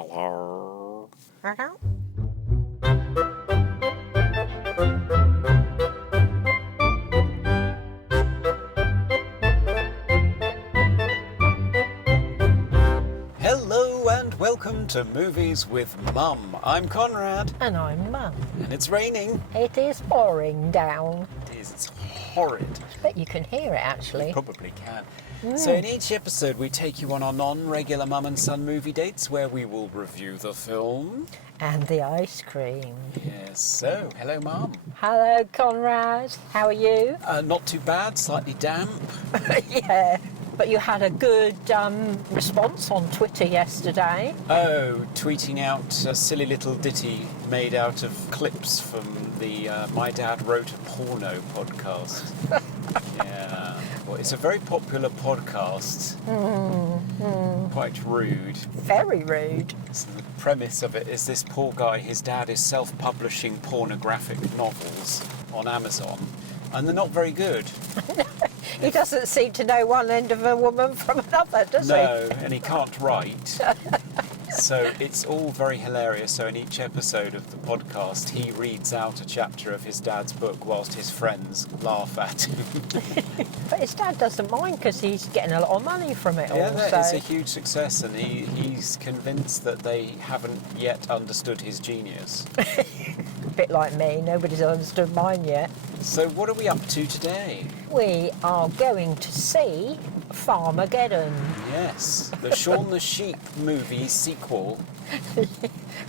Hello. Hello and welcome to Movies with Mum. I'm Conrad. And I'm Mum. And it's raining. It is pouring down. It is. It's horrid. But you can hear it, actually. You probably can. So in each episode we take you on our non-regular mum and son movie dates where we will review the film. And the ice cream. Yes, so hello Mum. Hello, Conrad. How are you? Not too bad, slightly damp. Yeah. But you had a good response on Twitter yesterday. Oh, tweeting out a silly little ditty made out of clips from the My Dad Wrote a Porno podcast. Yeah. Well, it's a very popular podcast. Quite rude. Very rude. So the premise of it is this poor guy, his dad is self-publishing pornographic novels on Amazon, and they're not very good. He doesn't seem to know one end of a woman from another, does he? No, and he can't write. So it's all very hilarious. So in each episode of the podcast, he reads out a chapter of his dad's book whilst his friends laugh at him. But his dad doesn't mind because he's getting a lot of money from it all. Yeah, it's a huge success, and he's convinced that they haven't yet understood his genius. A bit like me, nobody's understood mine yet. So what are we up to today? We are going to see Farmageddon. Yes, the Shaun the Sheep movie sequel.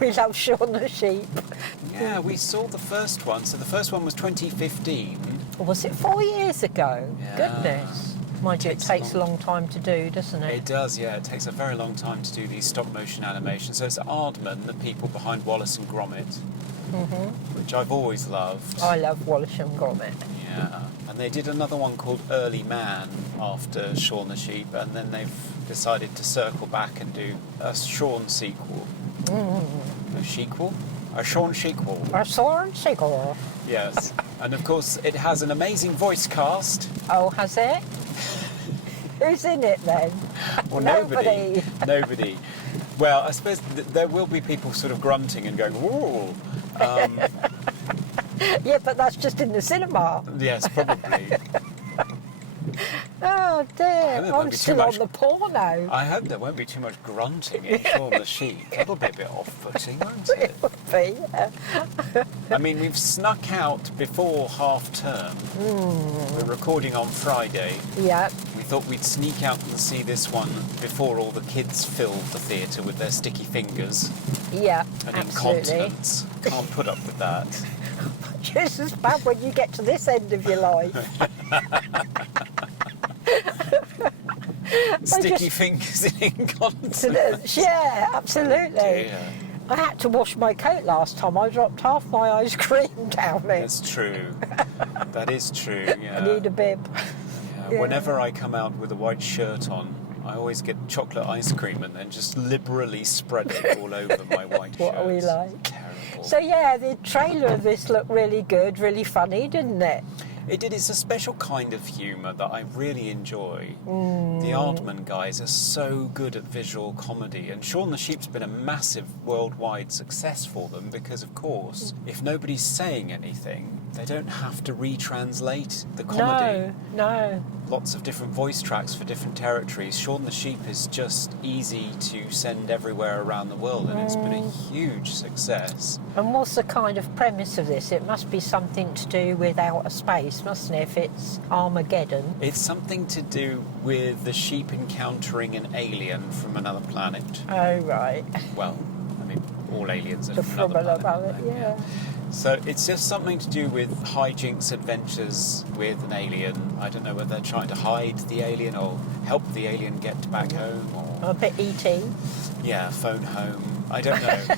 We love Shaun the Sheep. Yeah, we saw the first one. So the first one was 2015. Was it 4 years ago? Yeah. Goodness. Mind you, it takes a long time to do, doesn't it? It does, yeah. It takes a very long time to do these stop-motion animations. So it's Aardman, the people behind Wallace and Gromit, which I've always loved. I love Wallace and Gromit. Yeah. And they did another one called Early Man after Shaun the Sheep, and then they've decided to circle back and do a Shaun sequel. A sequel? A Shaun sequel. A Shaun sequel. Yes. And of course, it has an amazing voice cast. Oh, has it? Who's in it then? Well, nobody. Well, I suppose there will be people sort of grunting and going, "Ooh." Yeah, but that's just in the cinema. Yes, probably. Oh dear, I'm still on much the porno. I hope there won't be too much grunting in Shaun the Sheep. That'll be a bit off-putting, won't it? It would be, yeah. I mean, we've snuck out before half-term. We're recording on Friday. Yeah. We thought we'd sneak out and see this one before all the kids filled the theatre with their sticky fingers Yeah, and absolutely. incontinence. Can't put up with that. Just as bad when you get to this end of your life. Sticky fingers and incontinence. Yeah, absolutely. Dear. I had to wash my coat last time. I dropped half my ice cream down it. That's true. That is true, yeah. I need a bib. Yeah. Whenever I come out with a white shirt on, I always get chocolate ice cream and then just liberally spread it all over my white shirt. What are we like? Terrible. So yeah, the trailer of this looked really good, really funny, didn't it? It did. It's a special kind of humour that I really enjoy. The Aardman guys are so good at visual comedy, and Shaun the Sheep's been a massive worldwide success for them because, of course, if nobody's saying anything, they don't have to retranslate the comedy. No. Lots of different voice tracks for different territories. Shaun the Sheep is just easy to send everywhere around the world, and it's been a huge success. And what's the kind of premise of this? It must be something to do with outer space, mustn't it, if it's Armageddon? It's something to do with the sheep encountering an alien from another planet. Oh, right. Well, I mean, all aliens are From another planet, don't they? yeah. So it's just something to do with hijinks adventures with an alien. I don't know whether they're trying to hide the alien or help the alien get back home or... A bit E.T. Yeah, phone home. I don't know.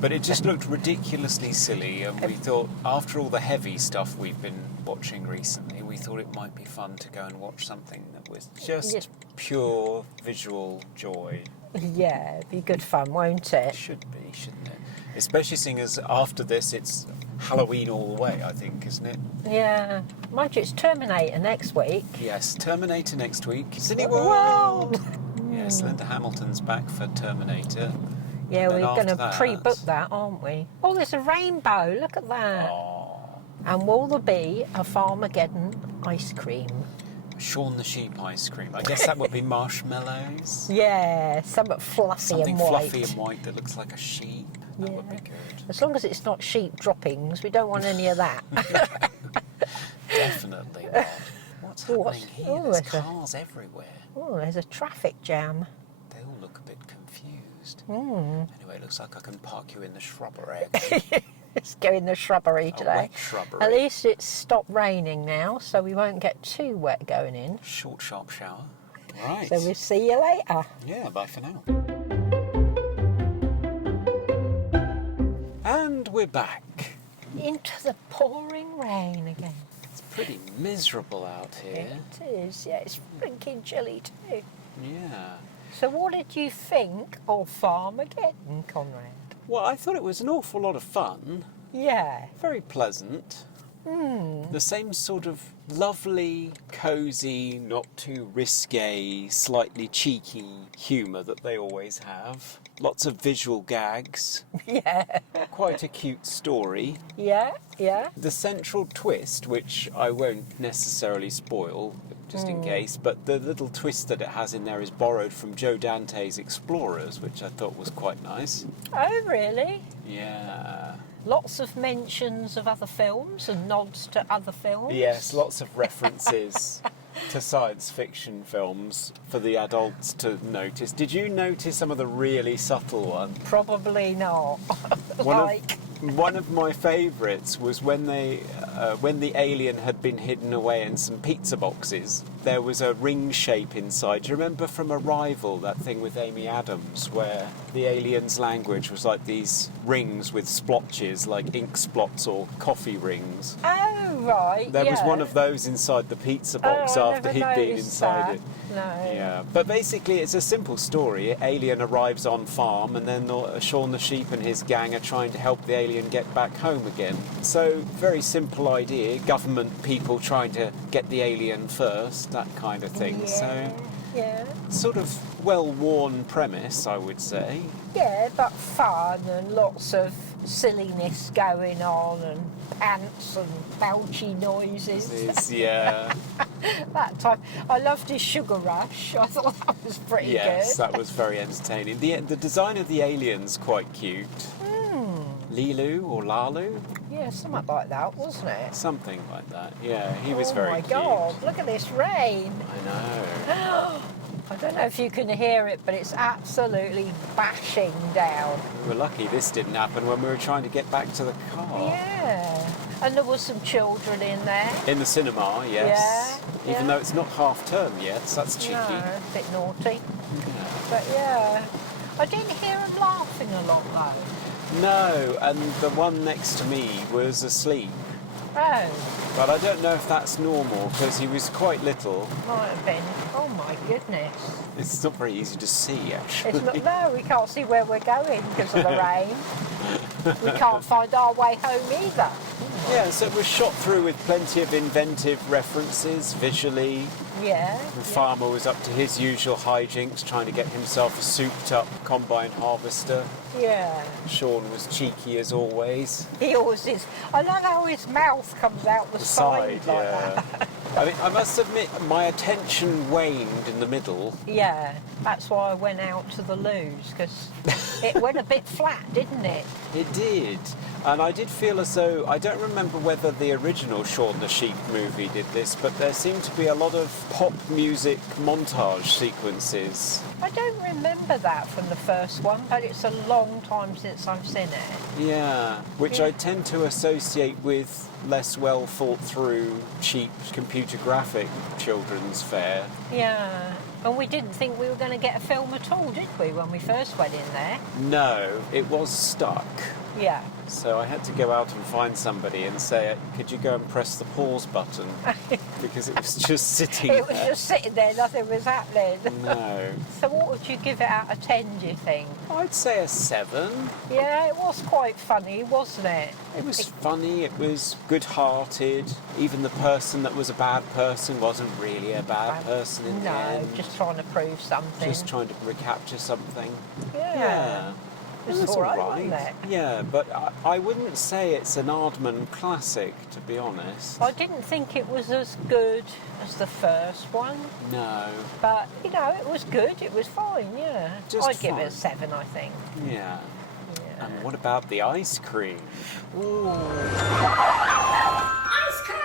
But it just looked ridiculously silly, and we thought, after all the heavy stuff we've been watching recently, we thought it might be fun to go and watch something that was just pure visual joy. Yeah, it'd be good fun, won't It it? should be, shouldn't it? Especially seeing as after this it's Halloween all the way, I think, isn't it? Yeah. Mind you, it's Terminator next week. Yes, Terminator next week. Cineworld! Yes, Linda Hamilton's back for Terminator. Yeah, And then we're going after to that- pre-book that, aren't we? Oh, there's a rainbow. Look at that. Oh, And will there be a Farmageddon ice cream? Shaun the Sheep ice cream. I guess that would be marshmallows. Yeah, something fluffy Something and white. fluffy and white that looks like a sheep. That would be Yeah. good. As long as it's not sheep droppings, we don't want any of that. Definitely not. What's happening here? oh, There's it's a- cars everywhere. Oh, there's a traffic jam. They all look a bit confused. Mm. Anyway, it looks like I can park you in the shrubbery. Let's go in the shrubbery A today. wet shrubbery. At least it's stopped raining now, so we won't get too wet going in. Short, sharp shower. Right. So we'll see you later. Yeah, bye for now. And we're back. Into the pouring rain again. It's pretty miserable out here. It is, yeah, it's freaking chilly too. Yeah. So what did you think of Farmageddon, Conrad? Well, I thought it was an awful lot of fun. Yeah. Very pleasant. The same sort of lovely, cosy, not too risque, slightly cheeky humour that they always have. Lots of visual gags. Yeah. Quite a cute story. Yeah, yeah. The central twist, which I won't necessarily spoil, just in case, but the little twist that it has in there is borrowed from Joe Dante's Explorers, which I thought was quite nice. Oh, really? Yeah. Lots of mentions of other films and nods to other films. Yes, lots of references to science fiction films for the adults to notice. Did you notice some of the really subtle ones? Probably not. One of my favourites was when the alien had been hidden away in some pizza boxes. There was a ring shape inside. Do you remember from Arrival, that thing with Amy Adams, where the alien's language was like these rings with splotches, like ink splots or coffee rings? Oh, right. There was yeah. one of those inside the pizza box I after never he'd been noticed inside that. it. No. Yeah, but basically it's a simple story. Alien arrives on farm and then Shaun the Sheep and his gang are trying to help the alien get back home again. So, very simple idea. Government people trying to get the alien first, that kind of thing. Yeah, So, yeah. sort of well-worn premise, I would say. Yeah, but fun and lots of silliness going on and pants and belchy noises. Yeah. That time. I loved his sugar rush. I thought that was pretty Yes, good. that was very entertaining. The design of the alien's quite cute. Lilu or Lalu? Yeah, something like that, wasn't it? Something like that. Yeah, he was very cute. Oh my God, look at this rain. I know. I don't know if you can hear it, but it's absolutely bashing down. We were lucky this didn't happen when we were trying to get back to the car. Yeah. And there was some children in there. In the cinema, yes. Yeah, Even yeah. though it's not half term yet, so that's cheeky. No, a bit naughty. Yeah. But yeah. I didn't hear him laughing a lot though. No, and the one next to me was asleep. Oh, But I don't know if that's normal because he was quite little. might have been. Oh my goodness. It's not very easy to see, actually. It's not, no, we can't see where we're going because of the rain. We can't find our way home either. Yeah, so it was shot through with plenty of inventive references visually. Yeah. The farmer was up to his usual hijinks, trying to get himself a souped-up combine harvester. Yeah. Shaun was cheeky as always. He always is. I love how his mouth comes out the side like that. I mean, I must admit, my attention waned in the middle. Yeah, that's why I went out to the loos because it went a bit flat, didn't it? It did. And I did feel as though, I don't remember whether the original Shaun the Sheep movie did this, but there seemed to be a lot of pop music montage sequences. I don't remember that from the first one, but it's a long time since I've seen it. Yeah, which I tend to associate with less well thought through, cheap computer graphic children's fare. Yeah, and we didn't think we were going to get a film at all, did we, when we first went in there? No, it was stuck. Yeah. So I had to go out and find somebody and say, could you go and press the pause button? Because it was just sitting It was there. just sitting there, nothing was happening. No. So what would you give it out of 10, do you think? I'd say a 7. Yeah, it was quite funny, wasn't it? It was funny, it was good-hearted. Even the person that was a bad person wasn't really a bad person in the No, end. just trying to prove something. Just trying to recapture something. Yeah. was all right, alright. wasn't it? Yeah, but I wouldn't say it's an Aardman classic, to be honest. I didn't think it was as good as the first one, No. but you know, it was good. It was fine. Yeah, Just I'd give it fine. a 7, I think. Yeah. Yeah. And what about the ice cream? Ooh. Ice cream!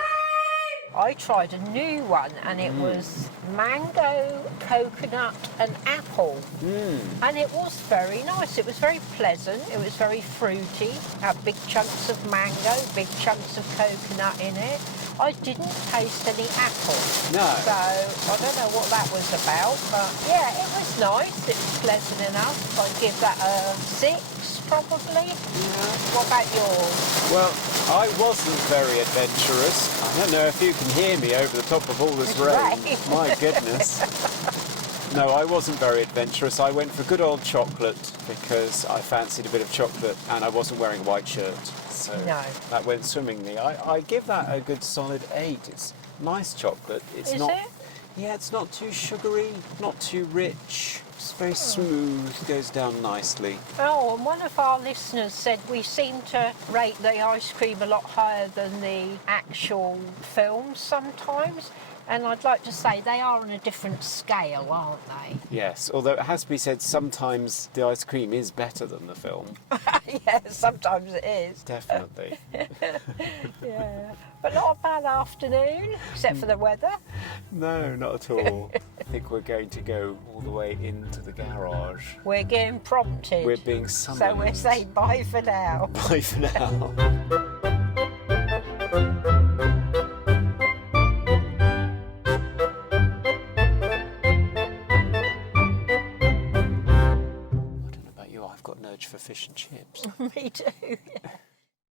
I tried a new one, and it was mango, coconut, and apple. And it was very nice. It was very pleasant. It was very fruity. Had big chunks of mango, big chunks of coconut in it. I didn't taste any apple. No. So I don't know what that was about, but yeah, it was nice. It was pleasant enough. I'd give that a 6, probably. What about yours? Well, I wasn't very adventurous. I don't know if you can hear me over the top of all this It's rain. rain. My goodness. No, I wasn't very adventurous. I went for good old chocolate because I fancied a bit of chocolate and I wasn't wearing a white shirt. So No. that went swimmingly. I give that a good solid 8. It's nice chocolate. It's Is not. it? Yeah, it's not too sugary, not too rich. It's very smooth, goes down nicely. Oh, and one of our listeners said we seem to rate the ice cream a lot higher than the actual films sometimes. And I'd like to say they are on a different scale, aren't they? Yes, although it has to be said sometimes the ice cream is better than the film. Yeah, sometimes it is. Definitely. Yeah. But not a bad afternoon, except for the weather. No, not at all. I think we're going to go all the way into the garage. We're getting prompted. We're being summoned. So we're saying bye for now. Bye for now. I don't know about you, I've got an urge for fish and chips. Me too.